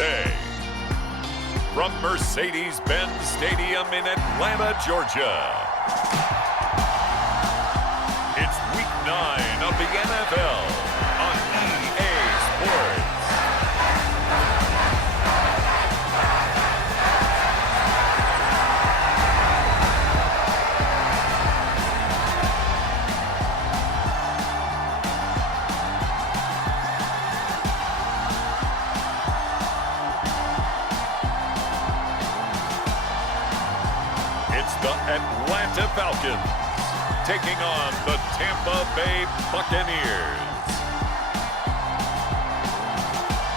Tuesday. From Mercedes-Benz Stadium in Atlanta, Georgia. It's Week 9 of the NFL on EA Sports. The Atlanta Falcons taking on the Tampa Bay Bucaneers.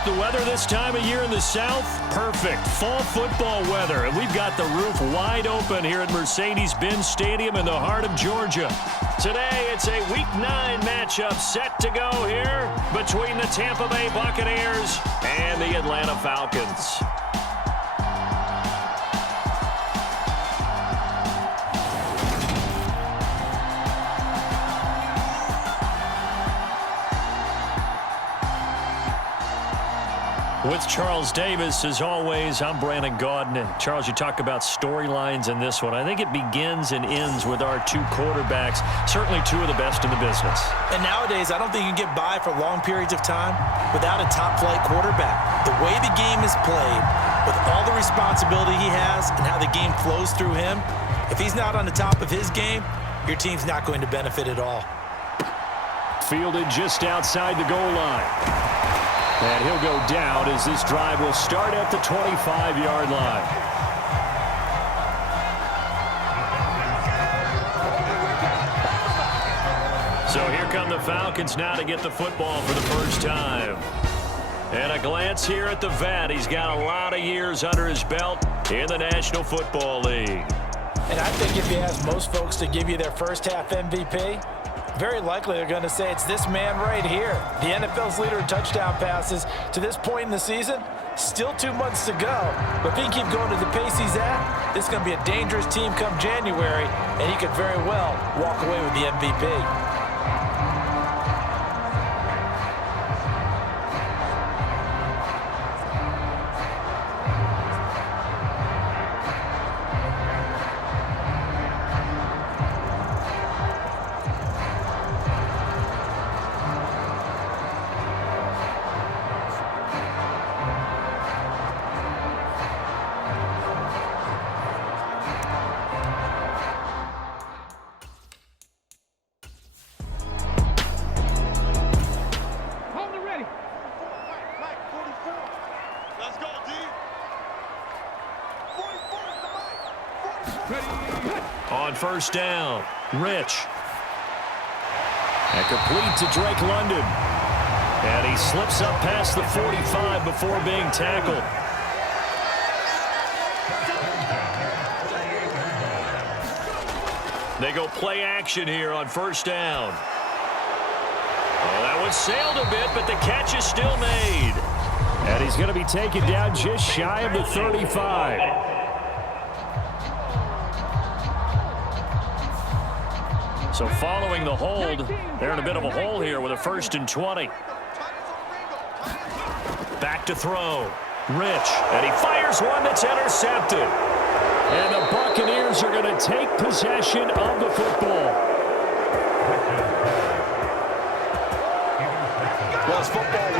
The weather this time of year in the South, perfect. Fall football weather. And we've got the roof wide open here at Mercedes-Benz Stadium in the heart of Georgia. Today, it's a Week 9 matchup set to go here between the Tampa Bay Buccaneers and the Atlanta Falcons. With Charles Davis, as always, I'm Brandon Gaudin. And Charles, you talk about storylines in this one. I think it begins and ends with our two quarterbacks, certainly two of the best in the business. And nowadays, I don't think you can get by for long periods of time without a top-flight quarterback. The way the game is played, with all the responsibility he has and how the game flows through him, if he's not on the top of his game, your team's not going to benefit at all. Fielded just outside the goal line. And he'll go down as this drive will start at the 25-yard line. So here come the Falcons now to get the football for the first time. And a glance here at the vet. He's got a lot of years under his belt in the National Football League. And I think if you ask most folks to give you their first half MVP, very likely they're going to say it's this man right here. The NFL's leader in touchdown passes to this point in the season. Still 2 months to go. But if he can keep going to the pace he's at, this is going to be a dangerous team come January, and he could very well walk away with the MVP. On first down, Rich. And complete to Drake London. And he slips up past the 45 before being tackled. They go play action here on first down. Oh, that one sailed a bit, but the catch is still made. And he's going to be taken down just shy of the 35. So following the hold, they're in a bit of a hole here with a 1st and 20. Back to throw. Rich. And he fires one that's intercepted. And the Buccaneers are going to take possession of the football. Well, it's football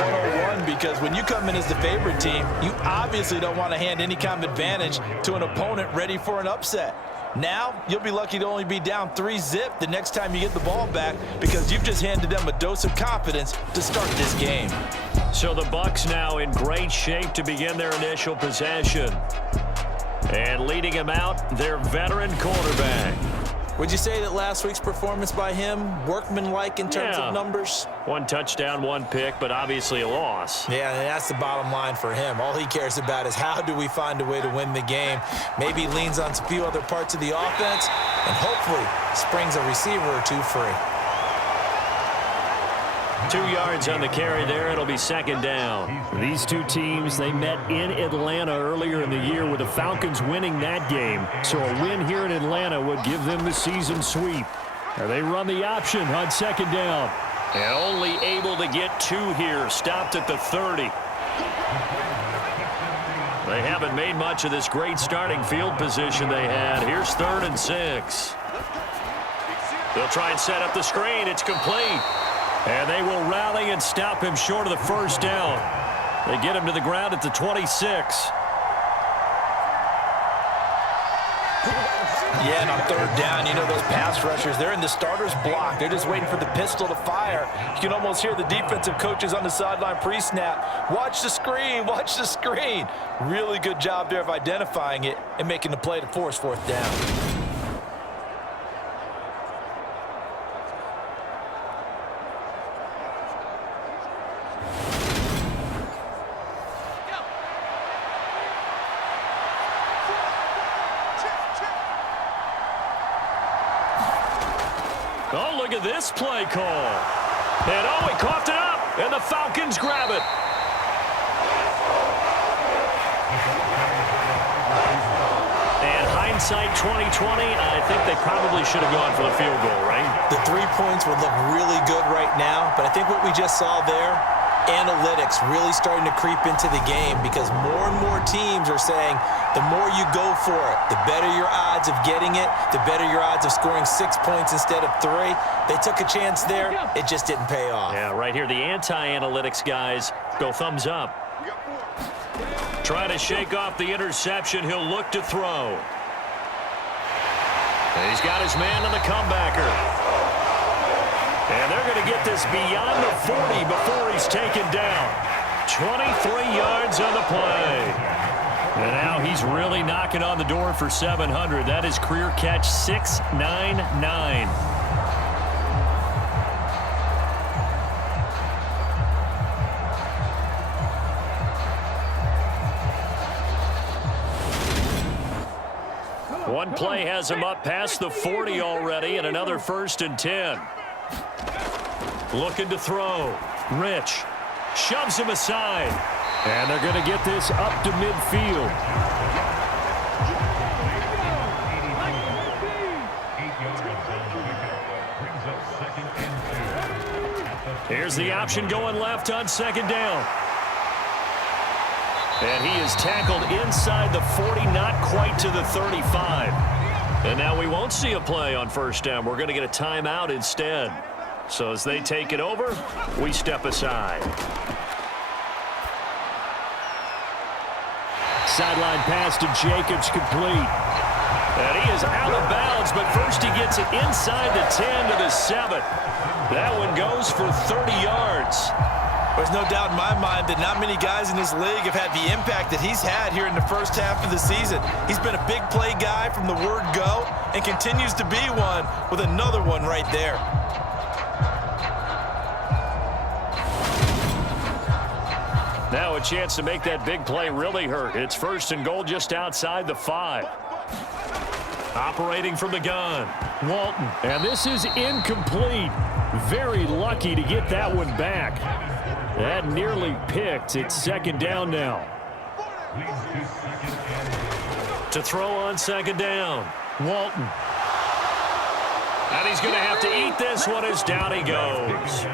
101 because when you come in as the favorite team, you obviously don't want to hand any kind of advantage to an opponent ready for an upset. Now, you'll be lucky to only be down 3-zip the next time you get the ball back because you've just handed them a dose of confidence to start this game. So the Bucs now in great shape to begin their initial possession. And leading him out, their veteran quarterback. Would you say that last week's performance by him, workmanlike in terms of numbers? 1 touchdown, 1 pick, but obviously a loss. Yeah, that's the bottom line for him. All he cares about is how do we find a way to win the game. Maybe leans on a few other parts of the offense and hopefully springs a receiver or two free. 2 yards on the carry there. It'll be 2nd down. These two teams, they met in Atlanta earlier in the year with the Falcons winning that game. So a win here in Atlanta would give them the season sweep. They run the option on 2nd down. And only able to get 2 here. Stopped at the 30. They haven't made much of this great starting field position they had. Here's 3rd and 6. They'll try and set up the screen. It's complete. And they will rally and stop him short of the first down. They get him to the ground at the 26. Yeah, and on 3rd down, you know those pass rushers, they're in the starter's block. They're just waiting for the pistol to fire. You can almost hear the defensive coaches on the sideline pre-snap. Watch the screen, watch the screen. Really good job there of identifying it and making the play to force 4th down. Oh, look at this play call. And oh, he coughed it up, and the Falcons grab it. And hindsight 2020, I think they probably should have gone for the field goal, right? The 3 points would look really good right now, but I think what we just saw there, analytics really starting to creep into the game because more and more teams are saying the more you go for it, the better your odds of getting it, the better your odds of scoring 6 points instead of 3. They took a chance there. It just didn't pay off. Yeah, right here, the anti-analytics guys go thumbs up. Trying to shake off the interception. He'll look to throw. And he's got his man on the comebacker. And they're going to get this beyond the 40 before he's taken down. 23 yards on the play. And now he's really knocking on the door for 700. That is career catch 699. One play has him up past the 40 already, and another 1st and 10. Looking to throw. Rich shoves him aside. And they're going to get this up to midfield. Here's the option going left on 2nd down. And he is tackled inside the 40, not quite to the 35. And now we won't see a play on 1st down. We're going to get a timeout instead. So as they take it over, we step aside. Sideline pass to Jacobs, complete. And he is out of bounds, but first he gets it inside the 10 to the 7. That one goes for 30 yards. There's no doubt in my mind that not many guys in this league have had the impact that he's had here in the first half of the season. He's been a big play guy from the word go and continues to be one with another one right there. Now a chance to make that big play really hurt. It's 1st and goal just outside the 5. Operating from the gun, Walton. And this is incomplete. Very lucky to get that one back. That nearly picked. It's 2nd down now. To throw on 2nd down, Walton. And he's going to have to eat this one as down he goes.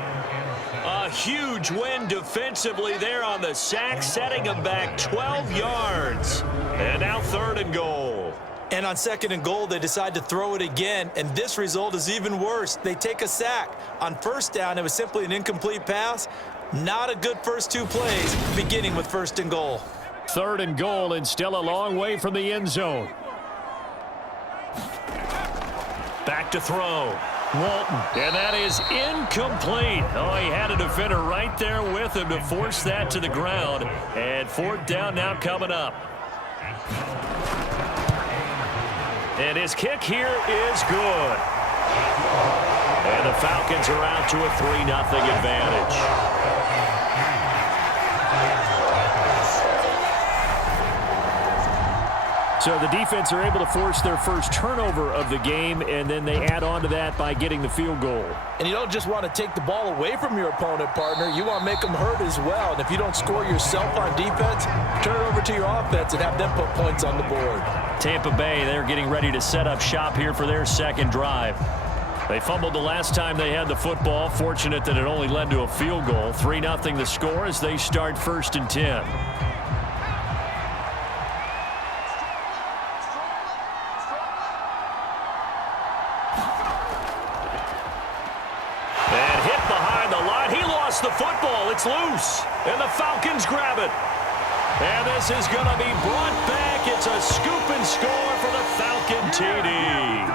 A huge win defensively there on the sack, setting him back 12 yards. And now 3rd and goal. And on 2nd and goal, they decide to throw it again, and this result is even worse. They take a sack. On 1st down, it was simply an incomplete pass. Not a good first 2 plays, beginning with 1st and goal. 3rd and goal, and still a long way from the end zone. Back to throw. Walton, and that is incomplete. Oh, he had a defender right there with him to force that to the ground. And 4th down now coming up. And his kick here is good. And the Falcons are out to a 3-0 advantage. So the defense are able to force their first turnover of the game, and then they add on to that by getting the field goal. And you don't just want to take the ball away from your opponent, partner. You want to make them hurt as well. And if you don't score yourself on defense, turn it over to your offense and have them put points on the board. Tampa Bay, they're getting ready to set up shop here for their 2nd drive. They fumbled the last time they had the football. Fortunate that it only led to a field goal. 3-0 the score as they start 1st and 10. lost the football. It's loose. And the Falcons grab it. And this is going to be brought back. It's a scoop and score for the Falcon TD.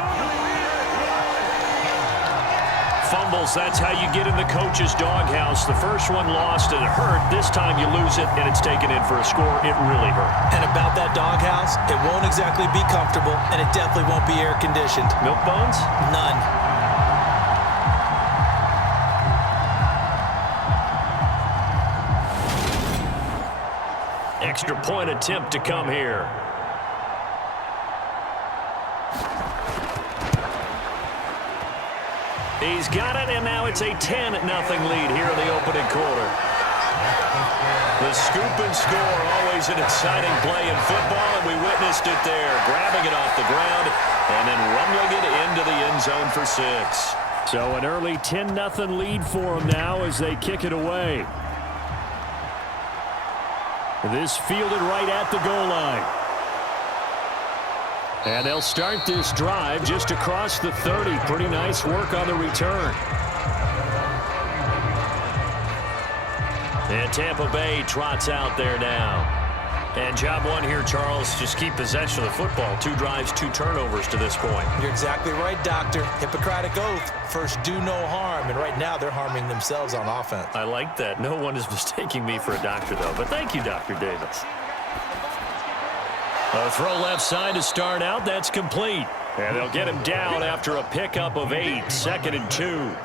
Fumbles, that's how you get in the coach's doghouse. The first one lost and it hurt. This time you lose it and it's taken in for a score. It really hurt. And about that doghouse, it won't exactly be comfortable, and it definitely won't be air-conditioned. Milk bones? None. Extra point attempt to come here. He's got it, and now it's a 10-0 lead here in the opening quarter. The scoop and score, always an exciting play in football, and we witnessed it there, grabbing it off the ground and then rumbling it into the end zone for 6. So an early 10-0 lead for them now as they kick it away. This fielded right at the goal line. And they'll start this drive just across the 30. Pretty nice work on the return. And Tampa Bay trots out there now. And job one here, Charles, just keep possession of the football. 2 drives, 2 turnovers to this point. You're exactly right, Doctor. Hippocratic oath. First, do no harm. And right now, they're harming themselves on offense. I like that. No one is mistaking me for a doctor, though. But thank you, Dr. Davis. A throw left side to start out. That's complete. And they'll get him down after a pickup of 8. 2nd and 2.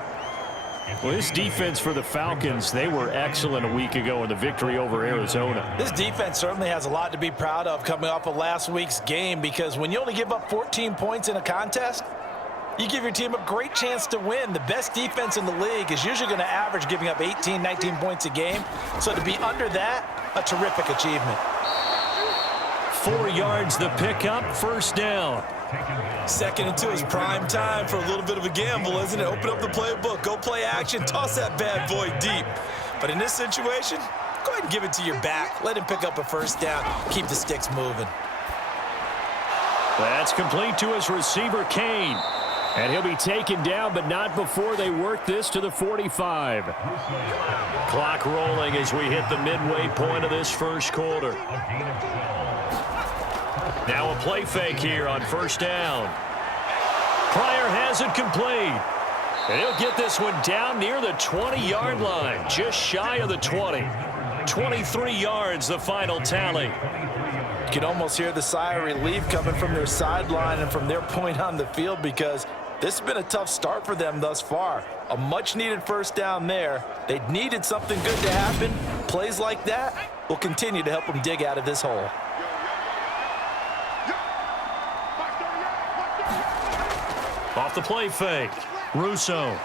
Well, this defense for the Falcons, they were excellent a week ago in the victory over Arizona. This defense certainly has a lot to be proud of coming off of last week's game, because when you only give up 14 points in a contest, you give your team a great chance to win. The best defense in the league is usually going to average giving up 18, 19 points a game. So to be under that, a terrific achievement. 4 yards the pickup, 1st down. 2nd and 2 is prime time for a little bit of a gamble, isn't it? Open up the playbook, go play action, toss that bad boy deep. But in this situation, go ahead and give it to your back. Let him pick up a 1st down. Keep the sticks moving. That's complete to his receiver, Kane. And he'll be taken down, but not before they work this to the 45. Clock rolling as we hit the midway point of this first quarter. Now a play fake here on 1st down. Pryor has it complete. And he'll get this one down near the 20-yard line, just shy of the 20. 23 yards, the final tally. You can almost hear the sigh of relief coming from their sideline and from their point on the field, because this has been a tough start for them thus far. A much-needed 1st down there. They needed something good to happen. Plays like that will continue to help them dig out of this hole. Off the play fake, Russo. And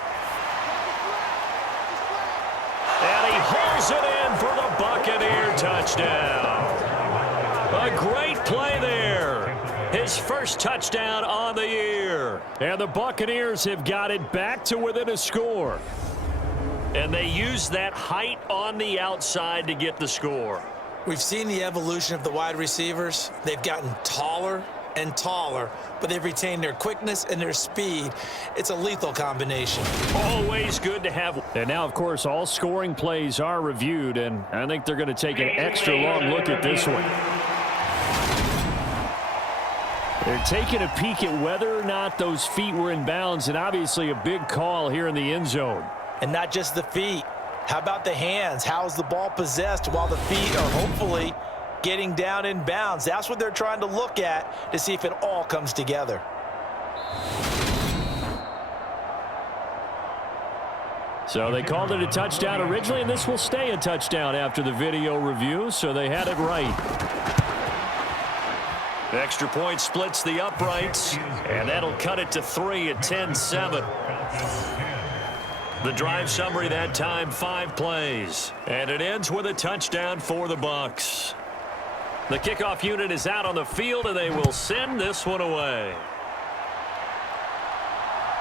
he hauls it in for the Buccaneer touchdown. A great play there. His first touchdown on the year. And the Buccaneers have got it back to within a score. And they use that height on the outside to get the score. We've seen the evolution of the wide receivers. They've gotten taller and taller, but they've retained their quickness and their speed. It's a lethal combination. Always good to have. And now, of course, all scoring plays are reviewed, and I think they're going to take an extra long look at this one. They're taking a peek at whether or not those feet were in bounds, and obviously a big call here in the end zone. And not just the feet. How about the hands? How is the ball possessed while the feet are hopefully getting down in bounds? That's what they're trying to look at to see if it all comes together. So they called it a touchdown originally, and this will stay a touchdown after the video review, so they had it right. The extra point splits the uprights, and that'll cut it to 3 at 10-7. The drive summary that time, 5 plays, and it ends with a touchdown for the Bucs. The kickoff unit is out on the field, and they will send this one away.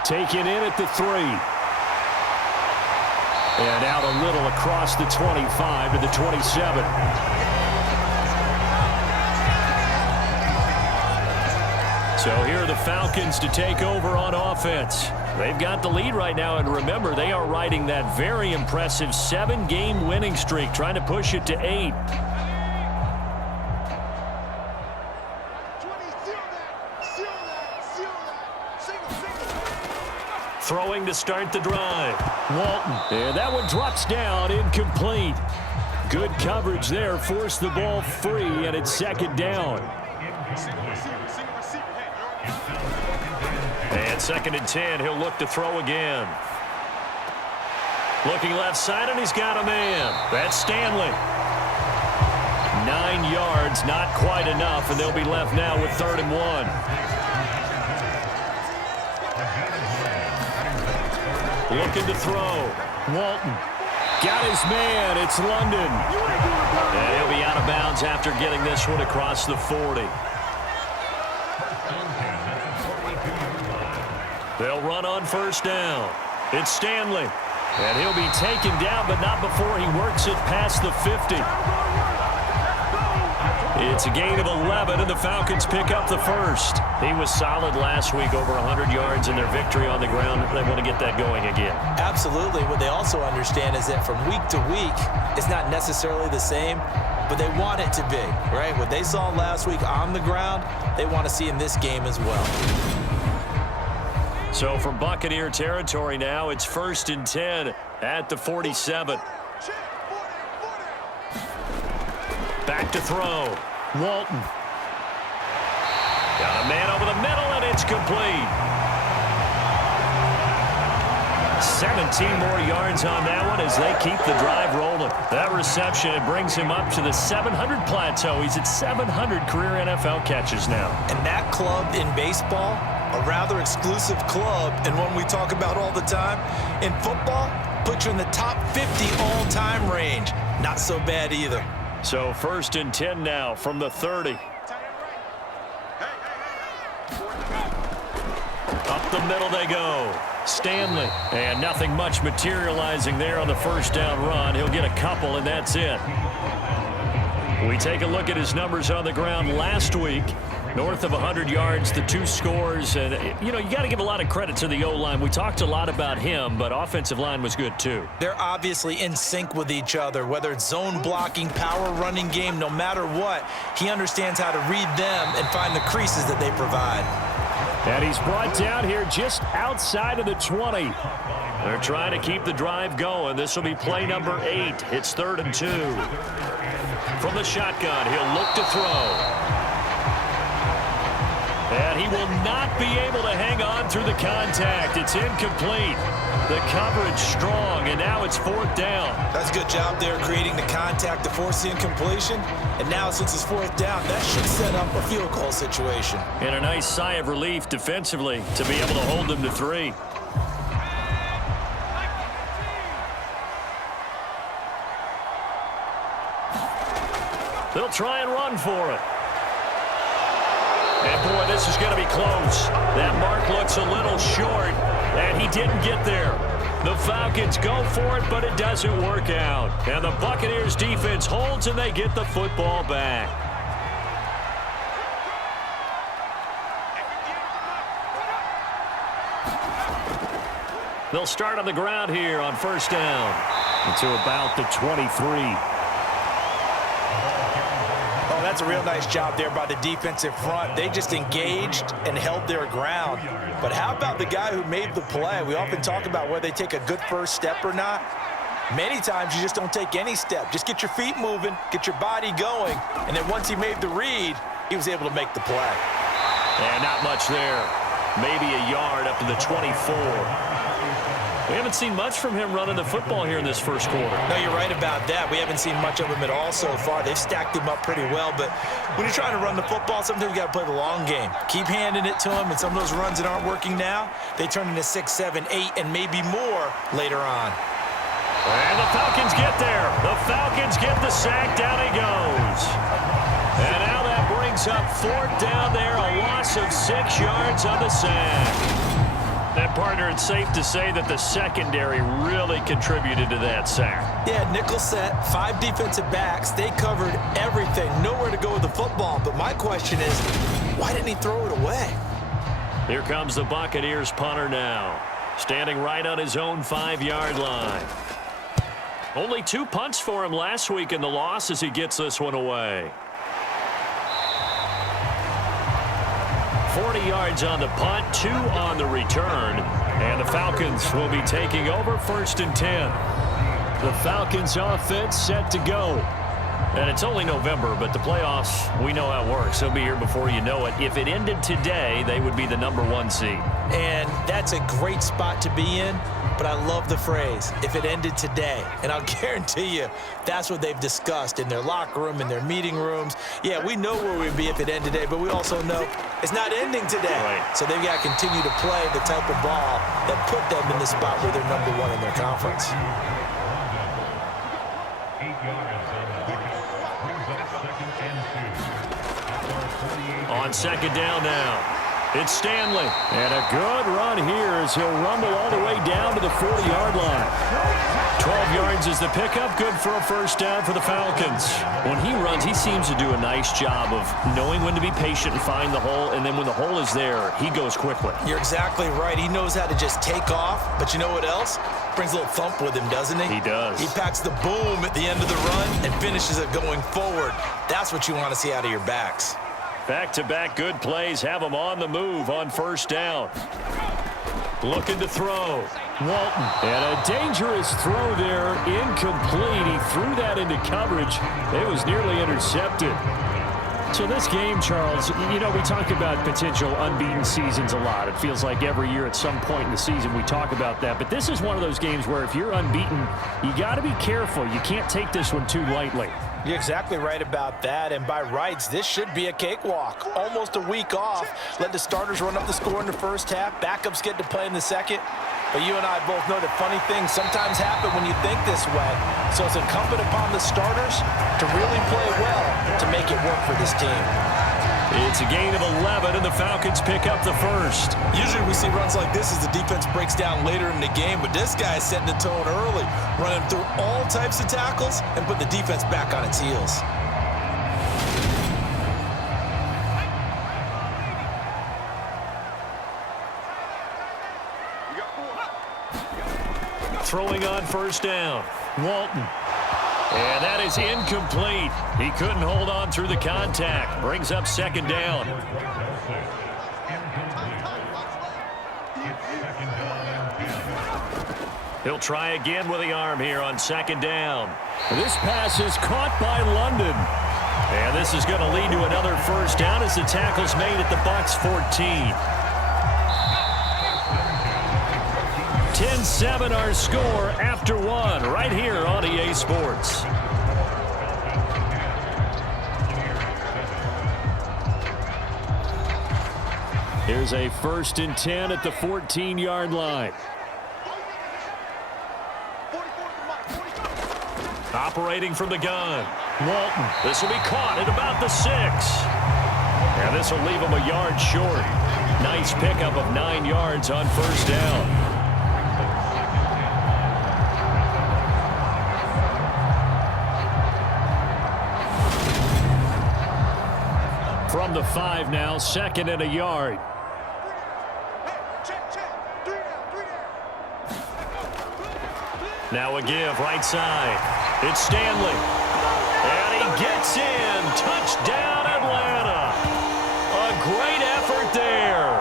Taken in at the 3. And out a little across the 25 to the 27. So here are the Falcons to take over on offense. They've got the lead right now, and remember, they are riding that very impressive 7-game winning streak, trying to push it to 8. Throwing to start the drive. Walton. And that one drops down, incomplete. Good coverage there, forced the ball free, and it's second down. And second and 10, he'll look to throw again. Looking left side, and he's got a man. That's Stanley. 9 yards, not quite enough, and they'll be left now with 3rd and 1. Looking to throw. Walton. Got his man. It's London. And he'll be out of bounds after getting this one across the 40. They'll run on first down. It's Stanley. And he'll be taken down, but not before he works it past the 50. It's a gain of 11, and the Falcons pick up the first. He was solid last week, over 100 yards in their victory on the ground. They want to get that going again. Absolutely. What they also understand is that from week to week, it's not necessarily the same, but they want it to be, right? What they saw last week on the ground, they want to see in this game as well. So from Buccaneer territory now, it's 1st and 10 at the 47. Back to throw. Walton. Got a man over the middle, and it's complete. 17 more yards on that one as they keep the drive rolling. That reception, it brings him up to the 700 plateau. He's at 700 career NFL catches now. And that club in baseball, a rather exclusive club, and one we talk about all the time. In football, puts you in the top 50 all-time range. Not so bad either. So 1st and 10 now from the 30. Up the middle they go. Stanley. And nothing much materializing there on the first down run. He'll get a couple, and that's it. We take a look at his numbers on the ground last week. North of 100 yards, the 2 scores. And, you know, you got to give a lot of credit to the O-line. We talked a lot about him, but offensive line was good too. They're obviously in sync with each other, whether it's zone blocking, power running game, no matter what. He understands how to read them and find the creases that they provide. And he's brought down here just outside of the 20. They're trying to keep the drive going. This will be play number 8. It's 3rd and 2. From the shotgun, he'll look to throw. And he will not be able to hang on through the contact. It's incomplete. The coverage strong, and now it's 4th down. That's a good job there creating the contact to force the incompletion. And now since it's 4th down, that should set up a field goal situation. And a nice sigh of relief defensively to be able to hold them to 3. They'll try and run for it. And, boy, this is going to be close. That mark looks a little short, and he didn't get there. The Falcons go for it, but it doesn't work out. And the Buccaneers defense holds, and they get the football back. They'll start on the ground here on first down. To about the 23. That's a real nice job there by the defensive front. They just engaged and held their ground. But how about the guy who made the play? We often talk about whether they take a good first step or not. Many times you just don't take any step. Just get your feet moving, get your body going, and then once he made the read, he was able to make the play. And not much there. Maybe a yard up to the 24. We haven't seen much from him running the football here in this first quarter. No, you're right about that. We haven't seen much of him at all so far. They've stacked him up pretty well, but when you're trying to run the football, sometimes you got to play the long game. Keep handing it to him, and some of those runs that aren't working now, they turn into 6, 7, 8, and maybe more later on. And the Falcons get there. The Falcons get the sack. Down he goes. And now that brings up 4th down there, a loss of 6 yards on the sack. And, partner, it's safe to say that the secondary really contributed to that sack. Yeah, nickel set, 5 defensive backs. They covered everything. Nowhere to go with the football. But my question is, why didn't he throw it away? Here comes the Buccaneers punter now. Standing right on his own 5-yard line. Only 2 punts for him last week in the loss as he gets this one away. 40 yards on the punt, 2 on the return. And the Falcons will be taking over 1st and 10. The Falcons offense set to go. And it's only November, but the playoffs, we know how it works. They'll be here before you know it. If it ended today, they would be the #1 seed. And that's a great spot to be in, but I love the phrase, if it ended today. And I'll guarantee you, that's what they've discussed in their locker room, in their meeting rooms. Yeah, we know where we'd be if it ended today, but we also know it's not ending today. Right. So they've got to continue to play the type of ball that put them in the spot where they're #1 in their conference. On 2nd down now, it's Stanley. And a good run here as he'll rumble all the way down to the 40-yard line. 12 yards is the pickup, good for a 1st down for the Falcons. When he runs, he seems to do a nice job of knowing when to be patient and find the hole, and then when the hole is there, he goes quickly. You're exactly right. He knows how to just take off, but you know what else? Brings a little thump with him, doesn't he? He does. He packs the boom at the end of the run and finishes it going forward. That's what you want to see out of your backs. Back-to-back good plays have him on the move on 1st down. Looking to throw. Walton. And a dangerous throw there. Incomplete. He threw that into coverage. It was nearly intercepted. So this game, Charles, you know, we talk about potential unbeaten seasons a lot. It feels like every year at some point in the season we talk about that. But this is one of those games where if you're unbeaten, you got to be careful. You can't take this one too lightly. You're exactly right about that, and by rights, this should be a cakewalk. Almost a week off. Let the starters run up the score in the 1st half. Backups get to play in the 2nd. But you and I both know that funny things sometimes happen when you think this way. So it's incumbent upon the starters to really play well to make it work for this team. It's a gain of 11, and the Falcons pick up the 1st. Usually we see runs like this as the defense breaks down later in the game, but this guy is setting the tone early, running through all types of tackles and put the defense back on its heels. Throwing on 1st down. Walton. And that is incomplete. He couldn't hold on through the contact. Brings up 2nd down. He'll try again with the arm here on 2nd down. This pass is caught by London. And this is going to lead to another 1st down as the tackle's made at the Bucs 14. 10-7 our score after 1 right here on EA Sports. Here's a 1st and 10 at the 14-yard line. Operating from the gun. Walton. This will be caught at about the 6. And this will leave him a yard short. Nice pickup of 9 yards on 1st down. From the 5 now, 2nd and a yard. Now a give right side. It's Stanley. And he gets in. Touchdown, Atlanta. A great effort there.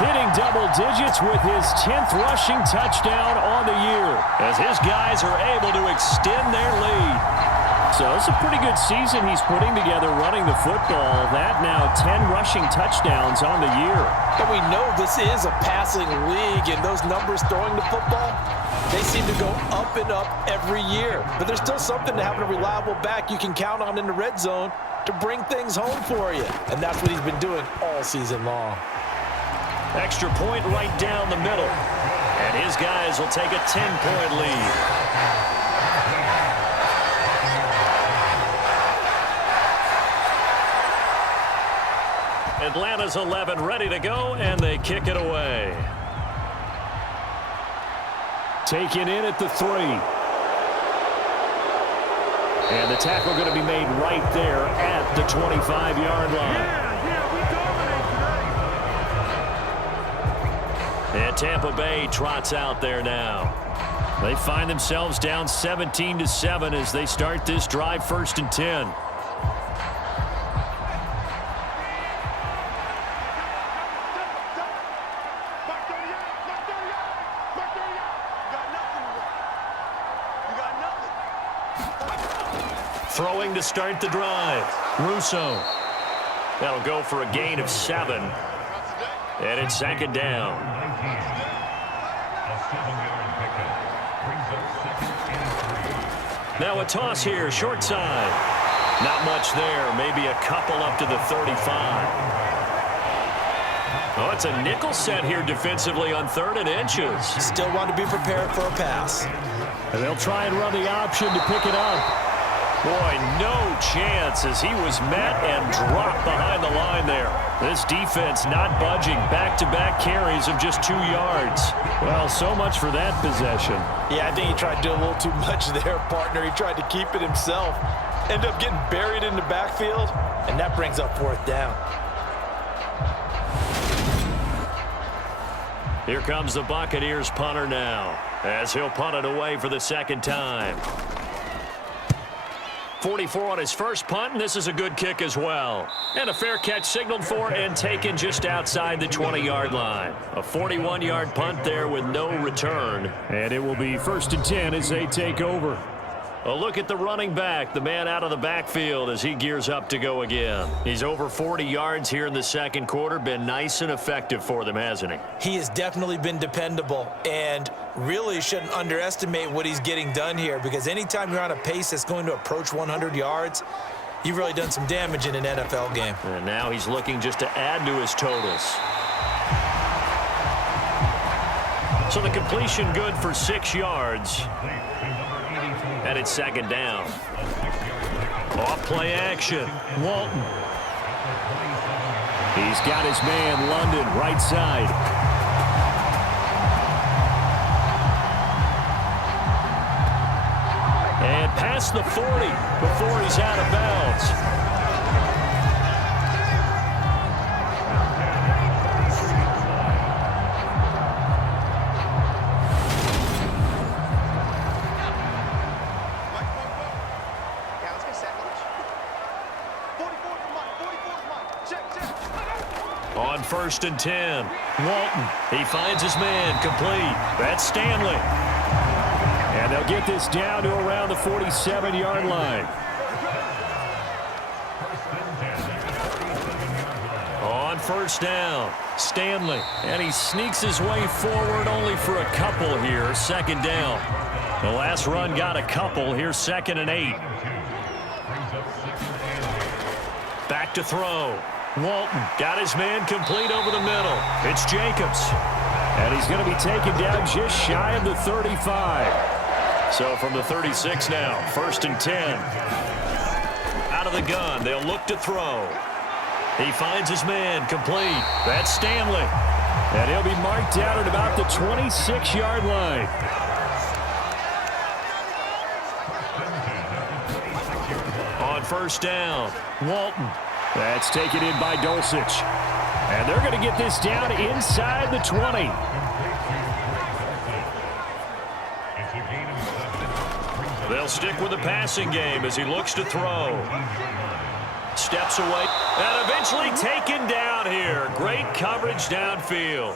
Hitting double digits with his 10th rushing touchdown on the year. As his guys are able to extend their lead. So it's a pretty good season he's putting together running the football. That now 10 rushing touchdowns on the year. And we know this is a passing league, and those numbers throwing the football, they seem to go up and up every year. But there's still something to having a reliable back you can count on in the red zone to bring things home for you. And that's what he's been doing all season long. Extra point right down the middle. And his guys will take a 10-point lead. Atlanta's 11 ready to go, and they kick it away. Taken in at the 3. And the tackle going to be made right there at the 25-yard line. And Tampa Bay trots out there now. They find themselves down 17-7 as they start this drive, 1st and 10. Throwing to start the drive. Russo. That'll go for a gain of 7. And it's 2nd down. Now a toss here, short side. Not much there, maybe a couple up to the 35. Oh, it's a nickel set here defensively on 3rd and inches. Still want to be prepared for a pass. And they'll try and run the option to pick it up. Boy, no chance as he was met and dropped behind the line there. This defense not budging. Back-to-back carries of just 2 yards. Well, so much for that possession. Yeah, I think he tried to do a little too much there, partner. He tried to keep it himself. Ended up getting buried in the backfield, and that brings up 4th down. Here comes the Buccaneers punter now, as he'll punt it away for the 2nd time. 44 on his first punt, and this is a good kick as well. And a fair catch signaled for and taken just outside the 20-yard line. A 41-yard punt there with no return. And it will be 1st and 10 as they take over. A look at the running back, the man out of the backfield as he gears up to go again. He's over 40 yards here in the 2nd quarter. Been nice and effective for them, hasn't he? He has definitely been dependable, and really shouldn't underestimate what he's getting done here, because anytime you're on a pace that's going to approach 100 yards, you've really done some damage in an NFL game. And now he's looking just to add to his totals. So the completion good for 6 yards. And it's 2nd down. Off play action. Walton. He's got his man, London, right side. And past the 40 before he's out of bounds. On 1st and 10, Walton, he finds his man, complete. That's Stanley. And they'll get this down to around the 47-yard line. On 1st down, Stanley, and he sneaks his way forward only for a couple here, 2nd down. The last run got a couple, here's 2nd and 8. Back to throw. Walton got his man complete over the middle. It's Jacobs. And he's going to be taken down just shy of the 35. So from the 36 now, 1st and 10. Out of the gun, they'll look to throw. He finds his man complete. That's Stanley. And he'll be marked down at about the 26-yard line. On 1st down, Walton. That's taken in by Dulcich. And they're going to get this down inside the 20. They'll stick with the passing game as he looks to throw. Steps away and eventually taken down here. Great coverage downfield.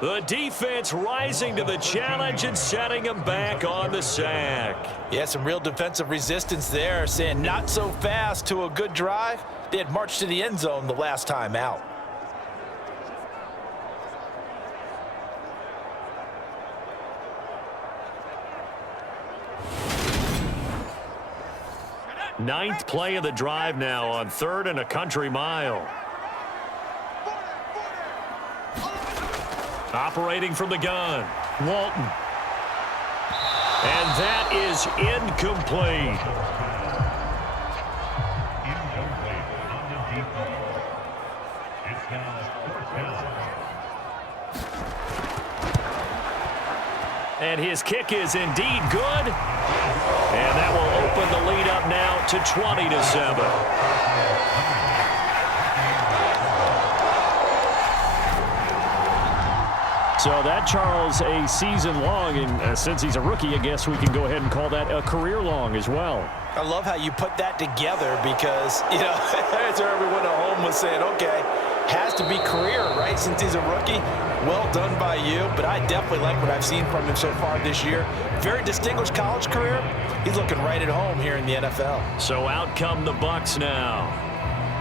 The defense rising to the challenge and setting him back on the sack. Yeah, some real defensive resistance there, saying not so fast to a good drive. They had marched to the end zone the last time out. Ninth play of the drive now on 3rd and a country mile. Operating from the gun, Walton. And that is incomplete. And his kick is indeed good. And that will open the lead up now to 20-7. So that, Charles, a season long, and since he's a rookie, I guess we can go ahead and call that a career long as well. I love how you put that together because, you know, as everyone at home was saying, okay, has to be career, right, since he's a rookie. Well done by you, but I definitely like what I've seen from him so far this year. Very distinguished college career. He's looking right at home here in the NFL. So out come the Bucs now.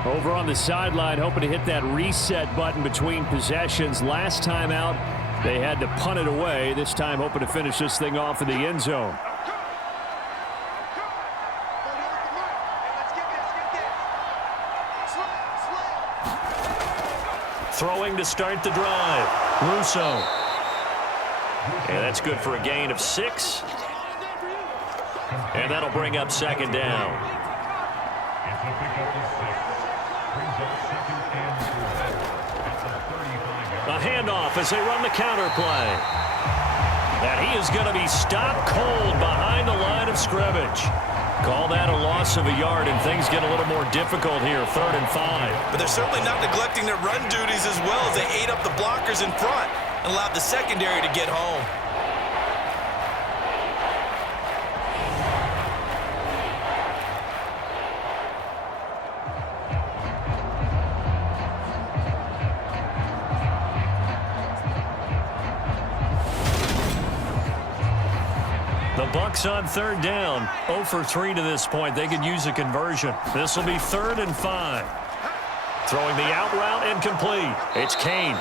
Over on the sideline, hoping to hit that reset button between possessions. Last time out, they had to punt it away. This time, hoping to finish this thing off in the end zone. Throwing to start the drive. Russo. And that's good for a gain of 6. And that'll bring up second down. A handoff as they run the counter play. And he is going to be stopped cold behind the line of scrimmage. Call that a loss of a yard, and things get a little more difficult here, 3rd and 5. But they're certainly not neglecting their run duties as well as they ate up the blockers in front and allowed the secondary to get home. The Bucs on 3rd down. 0 for 3 to this point. They could use a conversion. This will be 3rd and 5. Throwing the out route incomplete. It's Kane.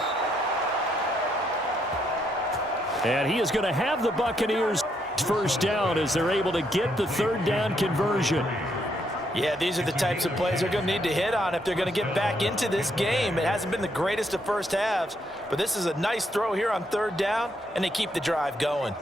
And he is going to have the Buccaneers first down as they're able to get the 3rd down conversion. Yeah, these are the types of plays they're going to need to hit on if they're going to get back into this game. It hasn't been the greatest of first halves, but this is a nice throw here on 3rd down, and they keep the drive going.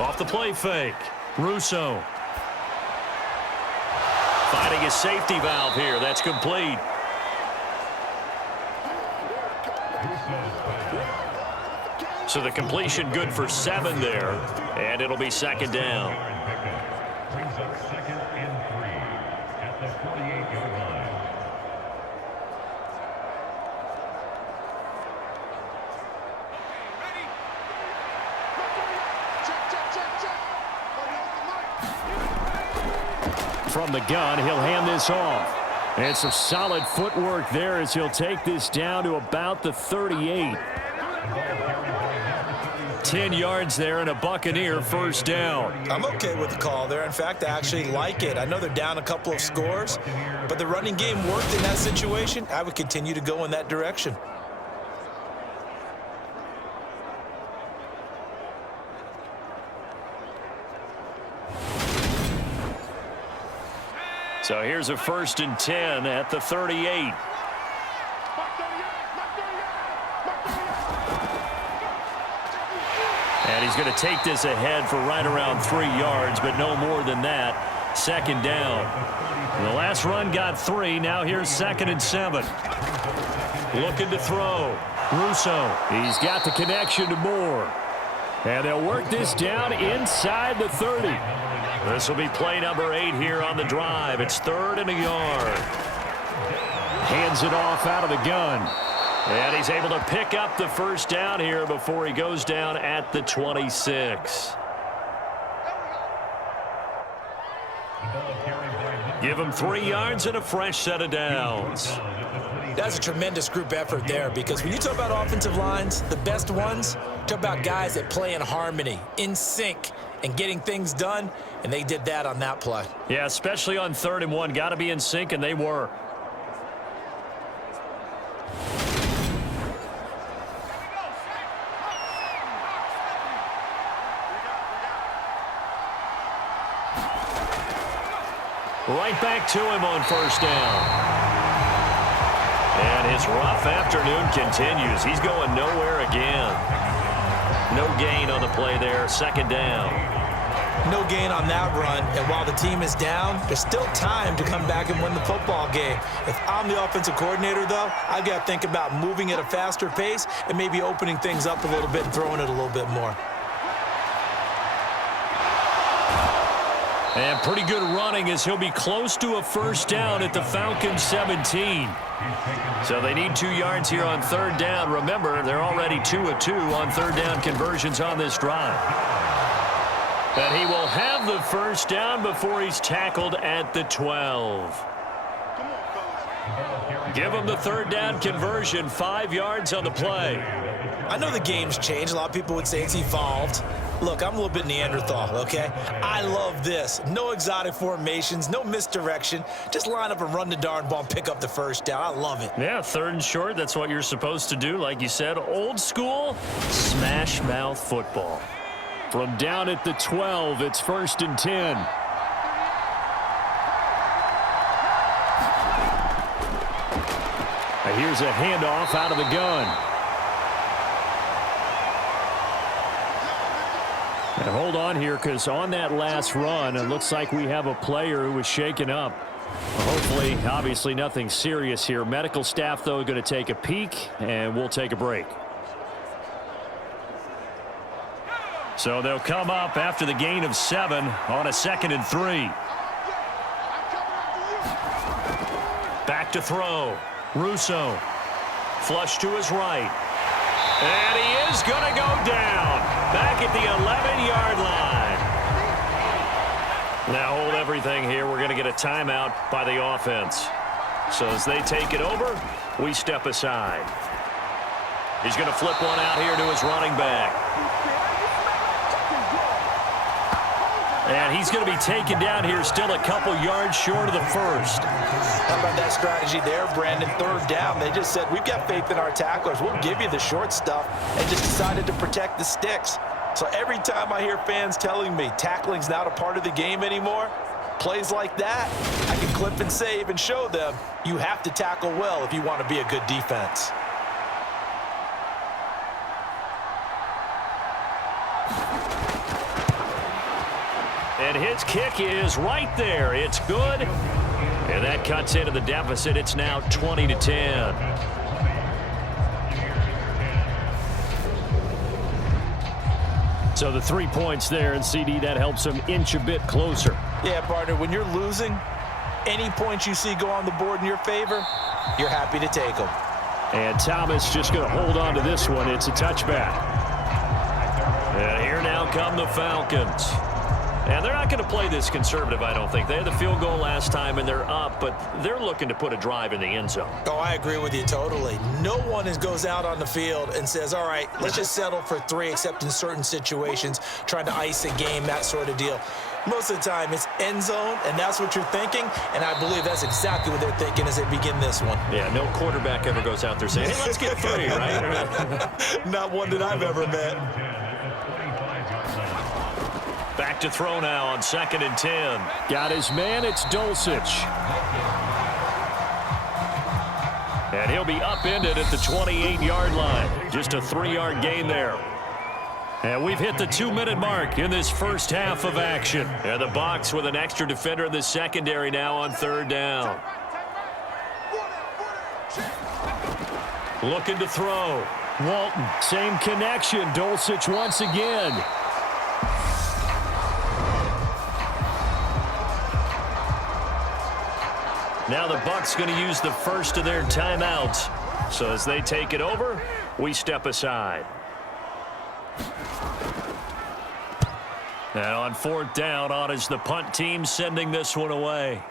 Off the play fake. Russo. Finding a safety valve here. That's complete. So the completion good for 7 there. And it'll be 2nd down. Brings up 2nd and 3 at the 48-yard line. From the gun, he'll hand this off. And some solid footwork there as he'll take this down to about the 38. 10 yards there and a Buccaneer first down. I'm okay with the call there. In fact, I actually like it. I know they're down a couple of scores, but the running game worked in that situation. I would continue to go in that direction. So here's a 1st and 10 at the 38. And he's going to take this ahead for right around 3 yards, but no more than that. 2nd down. The last run got 3. Now here's 2nd and 7. Looking to throw. Russo. He's got the connection to Moore. And they'll work this down inside the 30. This will be play number 8 here on the drive. It's 3rd and a yard. Hands it off out of the gun. And he's able to pick up the first down here before he goes down at the 26. Give him 3 yards and a fresh set of downs. That's a tremendous group effort there because when you talk about offensive lines, the best ones, talk about guys that play in harmony, in sync, and getting things done, and they did that on that play. Yeah, especially on 3rd and 1. Got to be in sync, and they were. Right back to him on first down. And his rough afternoon continues. He's going nowhere again. No gain on the play there. 2nd down. No gain on that run, and while the team is down, there's still time to come back and win the football game. If I'm the offensive coordinator, though, I've got to think about moving at a faster pace and maybe opening things up a little bit and throwing it a little bit more. And pretty good running as he'll be close to a first down at the Falcons 17. So they need 2 yards here on third down. Remember, they're already 2 of 2 on third down conversions on this drive. And he will have the first down before he's tackled at the 12. Give him the third down conversion, 5 yards on the play. I know the game's changed. A lot of people would say it's evolved. Look, I'm a little bit Neanderthal, okay? I love this. No exotic formations, no misdirection. Just line up and run the darn ball and pick up the first down. I love it. Yeah, third and short, that's what you're supposed to do. Like you said, old school, smash mouth football. From down at the 12, it's 1st and 10. Here's a handoff out of the gun. And hold on here, because on that last run, it looks like we have a player who was shaken up. Hopefully, obviously nothing serious here. Medical staff, though, going to take a peek, and we'll take a break. So they'll come up after the gain of 7 on a 2nd and 3. Back to throw. Russo. Flush to his right. And he is going to go down. Back at the 11-yard line. Now hold everything here. We're going to get a timeout by the offense. So as they take it over, we step aside. He's going to flip one out here to his running back. And he's going to be taken down here still a couple yards short of the first. How about that strategy there, Brandon? Third down. They just said, we've got faith in our tacklers. We'll give you the short stuff, and just decided to protect the sticks. So every time I hear fans telling me tackling's not a part of the game anymore, plays like that, I can clip and save and show them you have to tackle well if you want to be a good defense. And his kick is right there. It's good. And that cuts into the deficit. It's now 20-10. So the 3 points there, and CD, that helps him inch a bit closer. Yeah, partner, when you're losing, any points you see go on the board in your favor, you're happy to take them. And Thomas just going to hold on to this one. It's a touchback. And here now come the Falcons. And they're not going to play this conservative, I don't think. They had the field goal last time, and they're up, but they're looking to put a drive in the end zone. Oh, I agree with you totally. No one goes out on the field and says, all right, let's just settle for 3, except in certain situations, trying to ice a game, that sort of deal. Most of the time, it's end zone, and that's what you're thinking, and I believe that's exactly what they're thinking as they begin this one. Yeah, no quarterback ever goes out there saying, hey, let's get 3, right? Not one that I've ever met. Back to throw now on 2nd and 10. Got his man, it's Dulcich. And he'll be upended at the 28-yard line. Just a 3-yard gain there. And we've hit the 2-minute mark in this first half of action. And the Bucs with an extra defender in the secondary now on 3rd down. Looking to throw. Walton, same connection. Dulcich once again. Now the Bucs going to use the first of their timeouts. So as they take it over, we step aside. And on 4th down, on is the punt team sending this one away.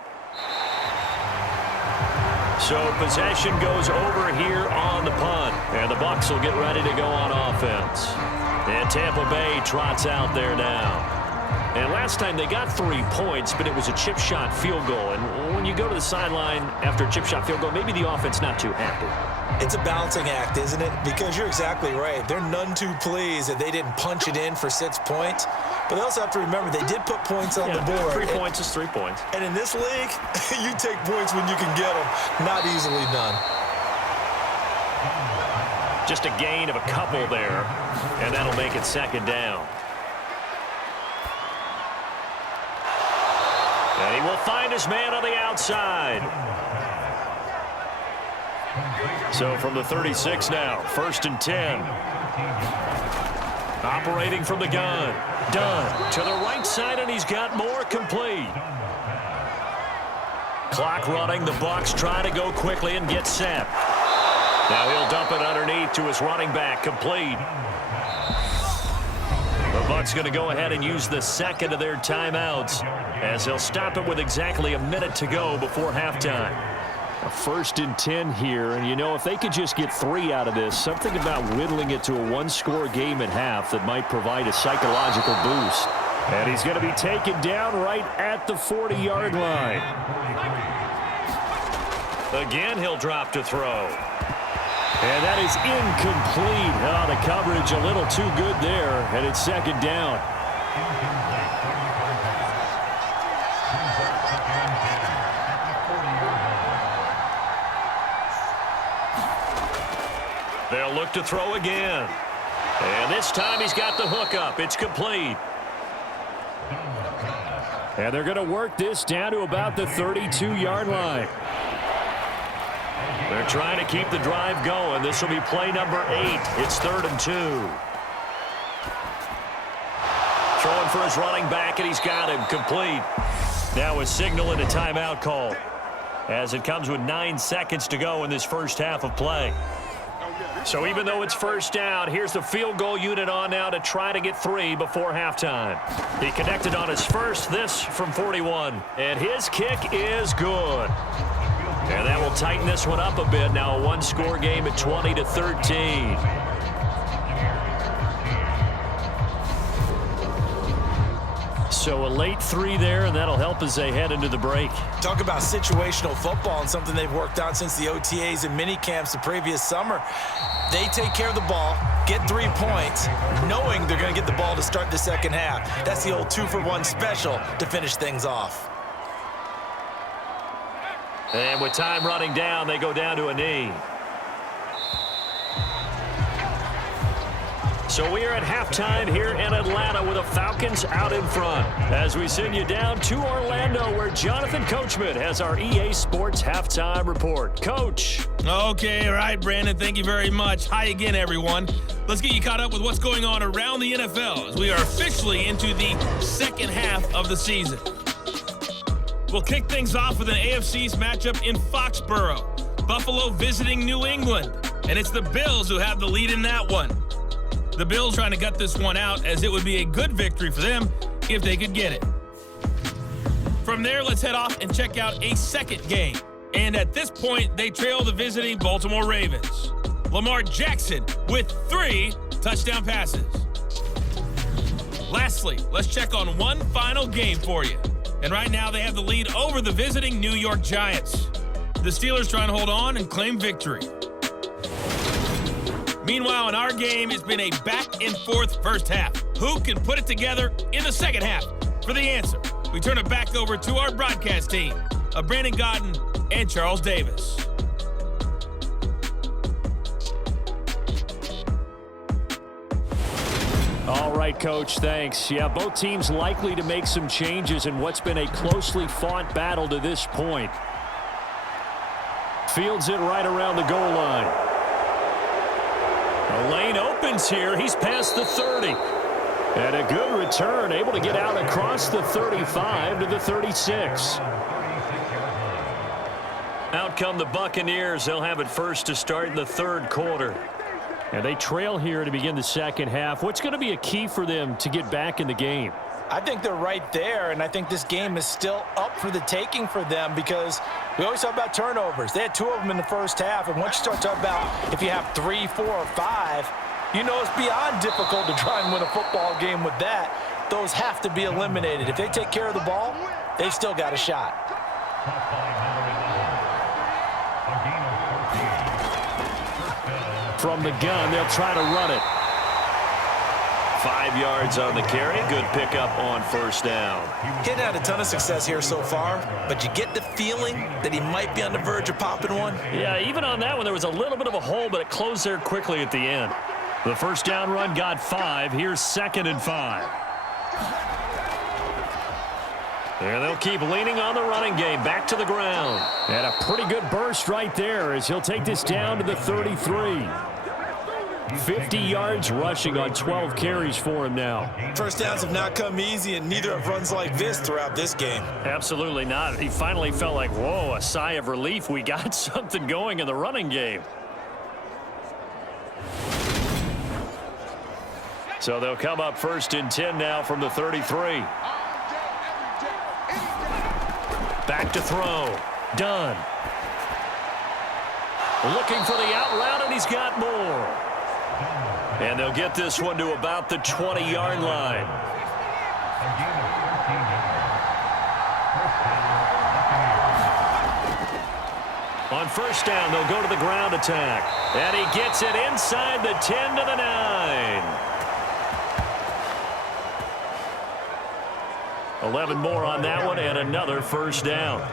So possession goes over here on the punt. And the Bucs will get ready to go on offense. And Tampa Bay trots out there now. And last time they got 3 points, but it was a chip shot field goal. And when you go to the sideline after a chip shot field goal, maybe the offense not too happy. It's a balancing act, isn't it? Because you're exactly right. They're none too pleased that they didn't punch it in for 6 points. But they also have to remember they did put points on the board. 3 points is 3 points. And in this league, you take points when you can get them. Not easily done. Just a gain of a couple there, and that'll make it 2nd down. And he will find his man on the outside. So from the 36 now, 1st and 10. Operating from the gun. Dunn to the right side, and he's got more, complete. Clock running. The Bucs try to go quickly and get set. Now he'll dump it underneath to his running back, complete. The Bucs going to go ahead and use the second of their timeouts as they'll stop it with exactly a minute to go before halftime. A 1st and 10 here, and you know, if they could just get 3 out of this, something about whittling it to a one-score game at half that might provide a psychological boost. And he's going to be taken down right at the 40-yard line. Again, he'll drop to throw. And that is incomplete. Oh, the coverage a little too good there, and it's 2nd down. They'll look to throw again. And this time he's got the hook up. It's complete. And they're going to work this down to about the 32-yard line. They're trying to keep the drive going. This will be play number 8. It's 3rd and 2. Throwing for his running back, and he's got him, complete. Now a signal and a timeout call as it comes with 9 seconds to go in this first half of play. So even though it's 1st down, here's the field goal unit on now to try to get 3 before halftime. He connected on his first, this from 41. And his kick is good. And that will tighten this one up a bit. Now a one-score game at 20-13. So a late 3 there, and that'll help as they head into the break. Talk about situational football and something they've worked on since the OTAs and mini camps the previous summer. They take care of the ball, get 3 points, knowing they're going to get the ball to start the second half. That's the old 2-for-1 special to finish things off. And with time running down, they go down to a knee. So we are at halftime here in Atlanta with the Falcons out in front as we send you down to Orlando where Jonathan Coachman has our EA Sports halftime report. Coach. Okay, all right, Brandon, thank you very much. Hi again, everyone. Let's get you caught up with what's going on around the NFL as we are officially into the second half of the season. We'll kick things off with an AFC's matchup in Foxborough. Buffalo visiting New England, and it's the Bills who have the lead in that one. The Bills trying to gut this one out as it would be a good victory for them if they could get it. From there, let's head off and check out a second game. And at this point, they trail the visiting Baltimore Ravens. Lamar Jackson with 3 touchdown passes. Lastly, let's check on one final game for you. And right now, they have the lead over the visiting New York Giants. The Steelers trying to hold on and claim victory. Meanwhile, in our game, it's been a back-and-forth first half. Who can put it together in the second half? For the answer, we turn it back over to our broadcast team of Brandon Godden and Charles Davis. All right, Coach, thanks. Yeah, both teams likely to make some changes in what's been a closely fought battle to this point. Fields it right around the goal line. The lane opens here. He's past the 30. And a good return, able to get out across the 35 to the 36. Out come the Buccaneers. They'll have it first to start in the third quarter. And they trail here to begin the second half. What's going to be a key for them to get back in the game? I think they're right there, and I think this game is still up for the taking for them because we always talk about turnovers. They had 2 of them in the first half, and once you start talking about if you have 3, 4, or 5, you know it's beyond difficult to try and win a football game with that. Those have to be eliminated. If they take care of the ball, they've still got a shot. From the gun, they'll try to run it. 5 yards on the carry. Good pickup on first down. He hadn't had a ton of success here so far, but you get the feeling that he might be on the verge of popping one. Yeah, even on that one, there was a little bit of a hole, but it closed there quickly at the end. The first down run got 5. Here's 2nd and 5. And they'll keep leaning on the running game. Back to the ground. And a pretty good burst right there as he'll take this down to the 33. 50 yards rushing on 12 carries for him now. First downs have not come easy, and neither have runs like this throughout this game. Absolutely not. He finally felt like, whoa, a sigh of relief. We got something going in the running game. So they'll come up 1st and 10 now from the 33. Back to throw. Done. Looking for the out route, and he's got more. And they'll get this one to about the 20-yard line. On 1st down, they'll go to the ground attack. And he gets it inside the 10 to the 9. 11 more on that one, and another 1st down.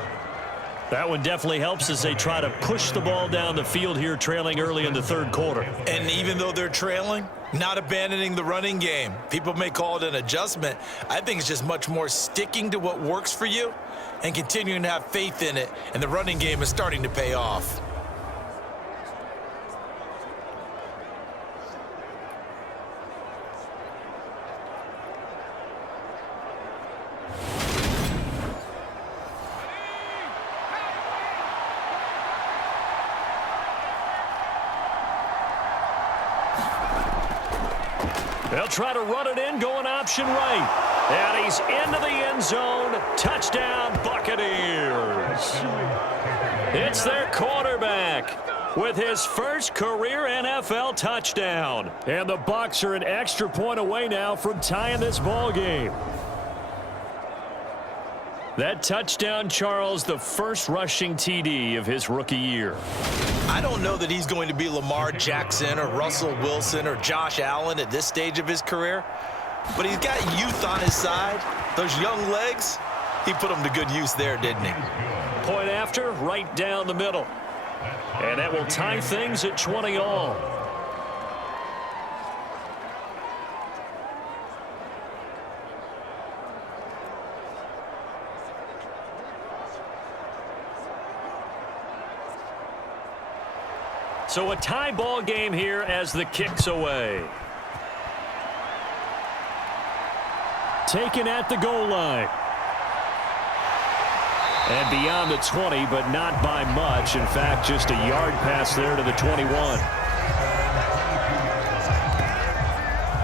That one definitely helps as they try to push the ball down the field here, trailing early in the 3rd quarter. And even though they're trailing, not abandoning the running game. People may call it an adjustment. I think it's just much more sticking to what works for you and continuing to have faith in it. And the running game is starting to pay off. They'll try to run it in, going option right. And he's into the end zone. Touchdown, Buccaneers. It's their quarterback with his first career NFL touchdown. And the Bucs are an extra point away now from tying this ball game. That touchdown, Charles, the first rushing TD of his rookie year. I don't know that he's going to be Lamar Jackson or Russell Wilson or Josh Allen at this stage of his career, but he's got youth on his side. Those young legs, he put them to good use there, didn't he? Point after, right down the middle. And that will tie things at 20 all. So a tie ball game here as the kick's away. Taken at the goal line. And beyond the 20, but not by much. In fact, just a yard pass there to the 21.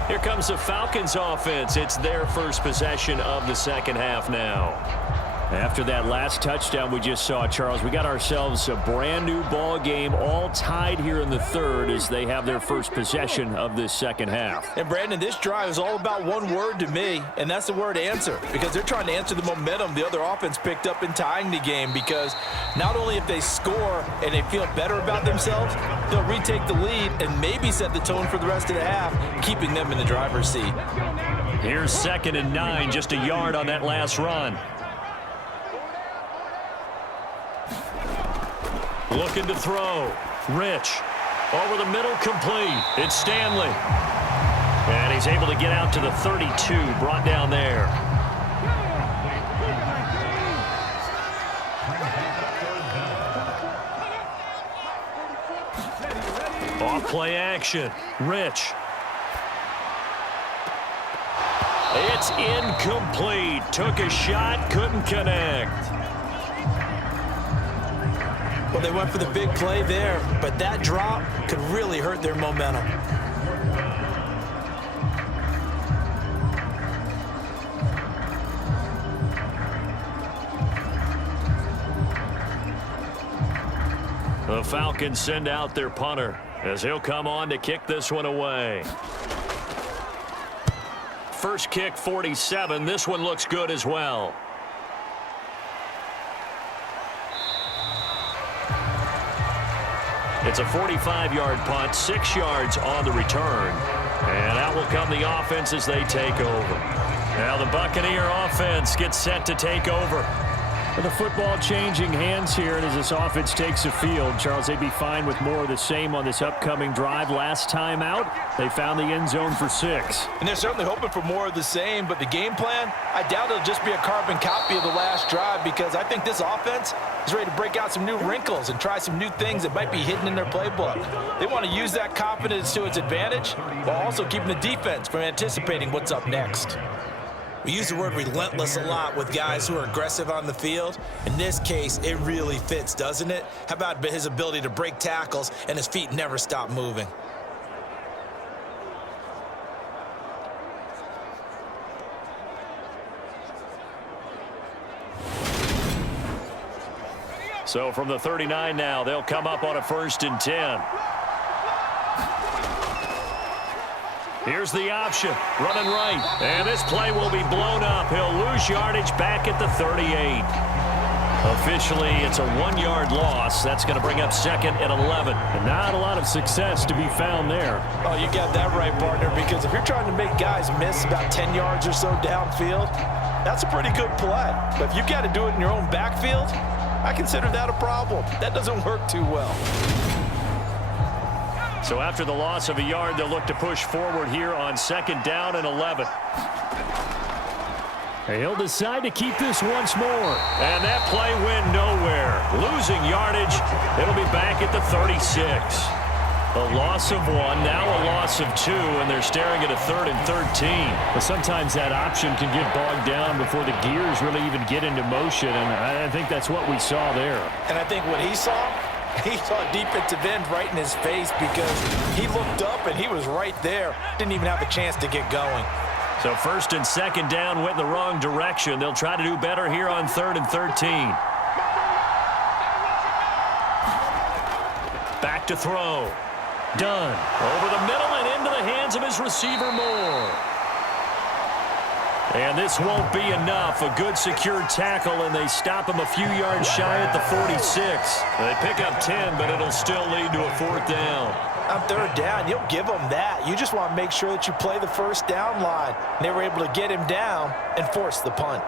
Here comes the Falcons offense. It's their first possession of the 2nd half now. After that last touchdown we just saw, Charles, we got ourselves a brand new ball game, all tied here in the 3rd as they have their first possession of this 2nd half. And Brandon, this drive is all about one word to me, and that's the word answer, because they're trying to answer the momentum the other offense picked up in tying the game, because not only if they score and they feel better about themselves, they'll retake the lead and maybe set the tone for the rest of the half, keeping them in the driver's seat. Here's 2nd and 9, just a yard on that last run. Looking to throw. Rich. Over the middle, complete. It's Stanley. And he's able to get out to the 32, brought down there. Off play action. Rich. It's incomplete. Took a shot, couldn't connect. Well, they went for the big play there, but that drop could really hurt their momentum. The Falcons send out their punter as he'll come on to kick this one away. First kick, 47. This one looks good as well. It's a 45-yard punt, 6 yards on the return. And out will come the offense as they take over. Now the Buccaneer offense gets set to take over. The football changing hands here, and as this offense takes the field, Charles, they'd be fine with more of the same on this upcoming drive. Last time out, they found the end zone for 6. And they're certainly hoping for more of the same, but the game plan, I doubt it'll just be a carbon copy of the last drive, because I think this offense is ready to break out some new wrinkles and try some new things that might be hidden in their playbook. They want to use that confidence to its advantage while also keeping the defense from anticipating what's up next. We use the word relentless a lot with guys who are aggressive on the field. In this case, it really fits, doesn't it? How about his ability to break tackles and his feet never stop moving? So from the 39 now, they'll come up on a 1st and 10. Here's the option, running right. And this play will be blown up. He'll lose yardage back at the 38. Officially, it's a 1-yard loss. That's going to bring up 2nd and 11. And not a lot of success to be found there. Oh, you got that right, partner, because if you're trying to make guys miss about 10 yards or so downfield, that's a pretty good play. But if you've got to do it in your own backfield, I consider that a problem. That doesn't work too well. So after the loss of a yard, they'll look to push forward here on 2nd down and 11. He'll decide to keep this once more. And that play went nowhere. Losing yardage. It'll be back at the 36. A loss of 1, now a loss of 2, and they're staring at a 3rd and 13. But sometimes that option can get bogged down before the gears really even get into motion, and I think that's what we saw there. And I think what he saw a defensive end right in his face, because he looked up and he was right there. Didn't even have a chance to get going. So 1st and 2nd down went in the wrong direction. They'll try to do better here on 3rd and 13. Back to throw. Done. Over the middle and into the hands of his receiver Moore. And this won't be enough. A good secured tackle, and they stop him a few yards shy at the 46. They pick up 10, but it'll still lead to a 4th down. On 3rd down, you'll give them that. You just want to make sure that you play the 1st down line. And they were able to get him down and force the punt.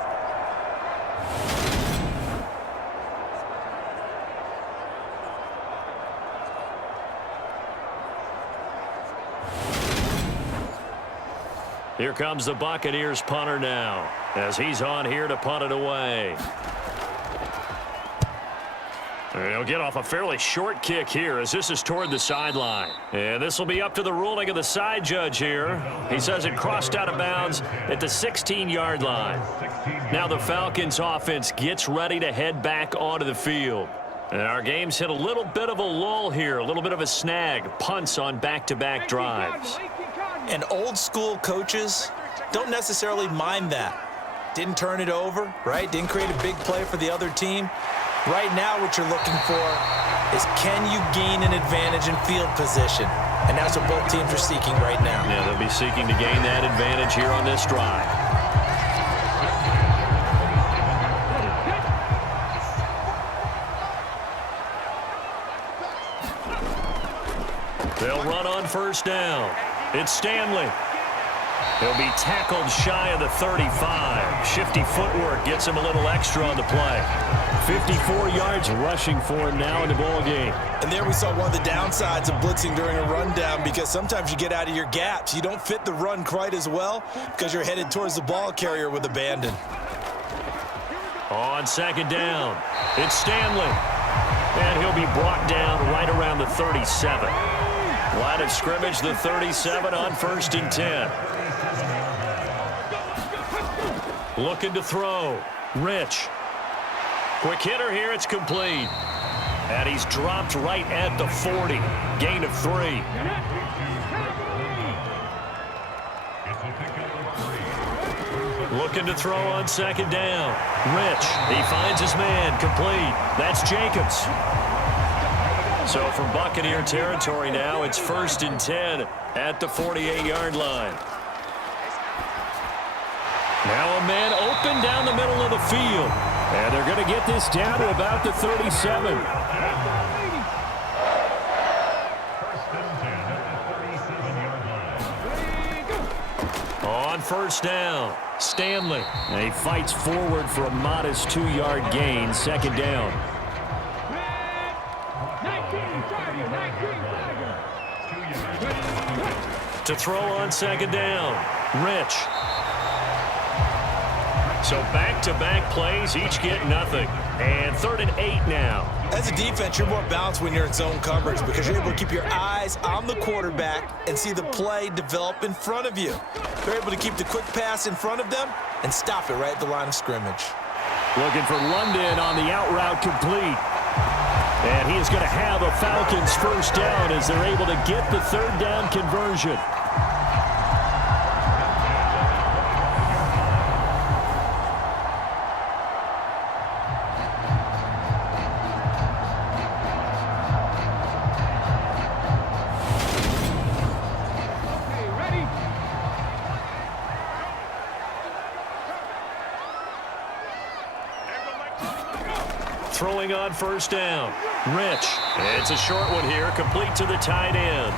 Here comes the Buccaneers punter now, as he's on here to punt it away. He'll get off a fairly short kick here, as this is toward the sideline. And this will be up to the ruling of the side judge here. He says it crossed out of bounds at the 16-yard line. Now the Falcons offense gets ready to head back onto the field. And our game's hit a little bit of a lull here, a little bit of a snag. Punts on back-to-back drives. And old school coaches don't necessarily mind that. Didn't turn it over, right? Didn't create a big play for the other team. Right now what you're looking for is, can you gain an advantage in field position? And that's what both teams are seeking right now. Yeah, they'll be seeking to gain that advantage here on this drive. They'll run on 1st down. It's Stanley. He'll be tackled shy of the 35. Shifty footwork gets him a little extra on the play. 54 yards rushing for him now in the ball game. And there we saw one of the downsides of blitzing during a rundown, because sometimes you get out of your gaps. You don't fit the run quite as well because you're headed towards the ball carrier with abandon. On 2nd down, it's Stanley. And he'll be brought down right around the 37. Line of scrimmage, the 37 on 1st and 10. Looking to throw. Rich. Quick hitter here, it's complete. And he's dropped right at the 40. Gain of 3. Looking to throw on 2nd down. Rich. He finds his man. Complete. That's Jacobs. So from Buccaneer territory now, it's 1st and 10 at the 48-yard line. Now a man open down the middle of the field. And they're going to get this down to about the 37. On 1st down, Stanley. And he fights forward for a modest 2-yard gain, second down. To throw on second down, Rich. So back-to-back plays, each get nothing. And 3rd and 8 now. As a defense, you're more balanced when you're in zone coverage because you're able to keep your eyes on the quarterback and see the play develop in front of you. They're able to keep the quick pass in front of them and stop it right at the line of scrimmage. Looking for London on the out route complete. And he is going to have a Falcons first down as they're able to get the 3rd down conversion. Throwing on first down, Rich. It's a short one here, complete to the tight end.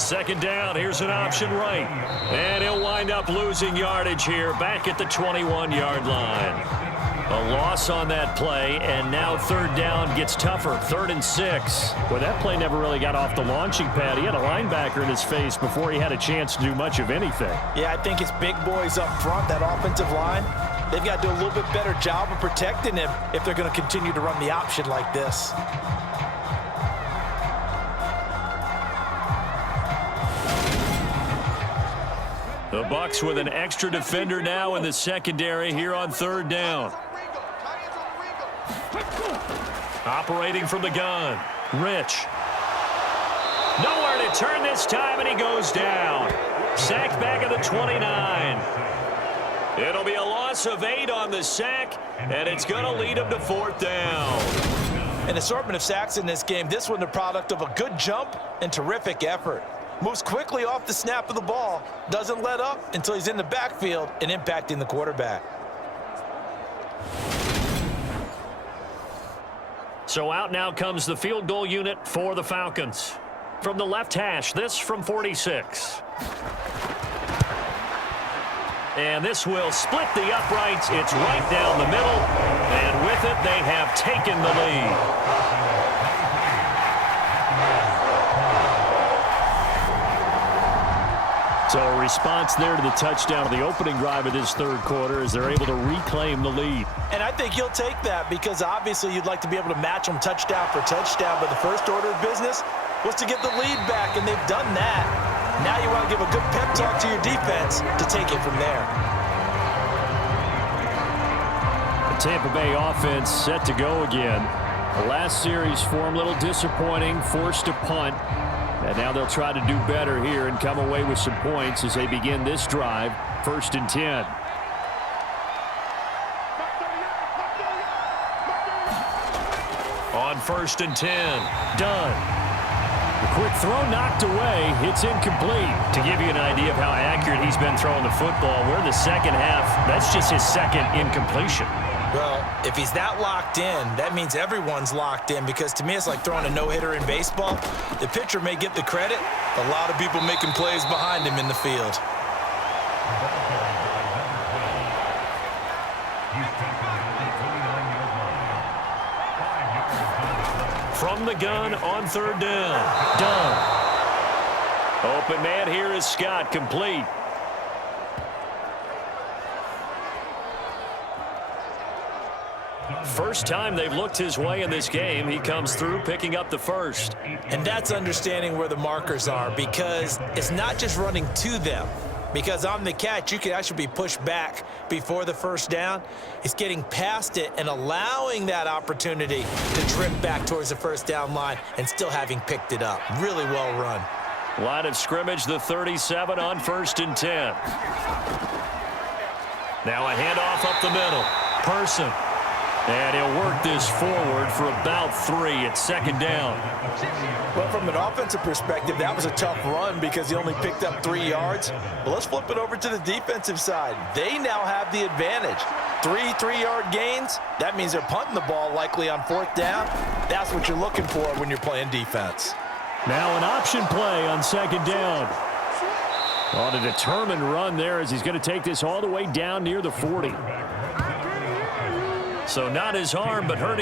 Second down, here's an option right. And he'll wind up losing yardage here, back at the 21-yard line. A loss on that play, and now 3rd down gets tougher, 3rd and 6. Well, that play never really got off the launching pad. He had a linebacker in his face before he had a chance to do much of anything. Yeah, I think his big boys up front, that offensive line, they've got to do a little bit better job of protecting him if they're going to continue to run the option like this. The Bucs with an extra defender now in the secondary here on 3rd down. Operating from the gun, Rich. Nowhere to turn this time, and he goes down. Sacked back at the 29. It'll be a loss of 8 on the sack, and it's going to lead him to 4th down. An assortment of sacks in this game. This one the product of a good jump and terrific effort. Moves quickly off the snap of the ball. Doesn't let up until he's in the backfield and impacting the quarterback. So out now comes the field goal unit for the Falcons. From the left hash, this from 46. And this will split the uprights. It's right down the middle. And with it, they have taken the lead. So a response there to the touchdown of the opening drive of this 3rd quarter as they're able to reclaim the lead. And I think he'll take that because obviously you'd like to be able to match them touchdown for touchdown, but the first order of business was to get the lead back, and they've done that. Now you want to give a good pep talk to your defense to take it from there. The Tampa Bay offense set to go again. The last series for them, a little disappointing, forced a punt. And now they'll try to do better here and come away with some points as they begin this drive, 1st and 10. On 1st and 10, done. The quick throw knocked away. It's incomplete. To give you an idea of how accurate he's been throwing the football, we're in the second half. That's just his 2nd incompletion. Well, if he's that locked in, that means everyone's locked in because to me it's like throwing a no-hitter in baseball. The pitcher may get the credit. A lot of people making plays behind him in the field. From the gun on 3rd down. Done. Open man here is Scott, complete. First time they've looked his way in this game. He comes through picking up the 1st. And that's understanding where the markers are because it's not just running to them. Because on the catch, you could actually be pushed back before the 1st down. It's getting past it and allowing that opportunity to drift back towards the 1st down line and still having picked it up. Really well run. Line of scrimmage, the 37 on 1st and 10. Now a handoff up the middle. Person. And he'll work this forward for about 3 at 2nd down. Well, from an offensive perspective, that was a tough run because he only picked up 3 yards. But let's flip it over to the defensive side. They now have the advantage. 3-3-yard gains, that means they're punting the ball likely on 4th down. That's what you're looking for when you're playing defense. Now an option play on 2nd down. On a determined run there as he's going to take this all the way down near the 40. So not his arm, but hurting.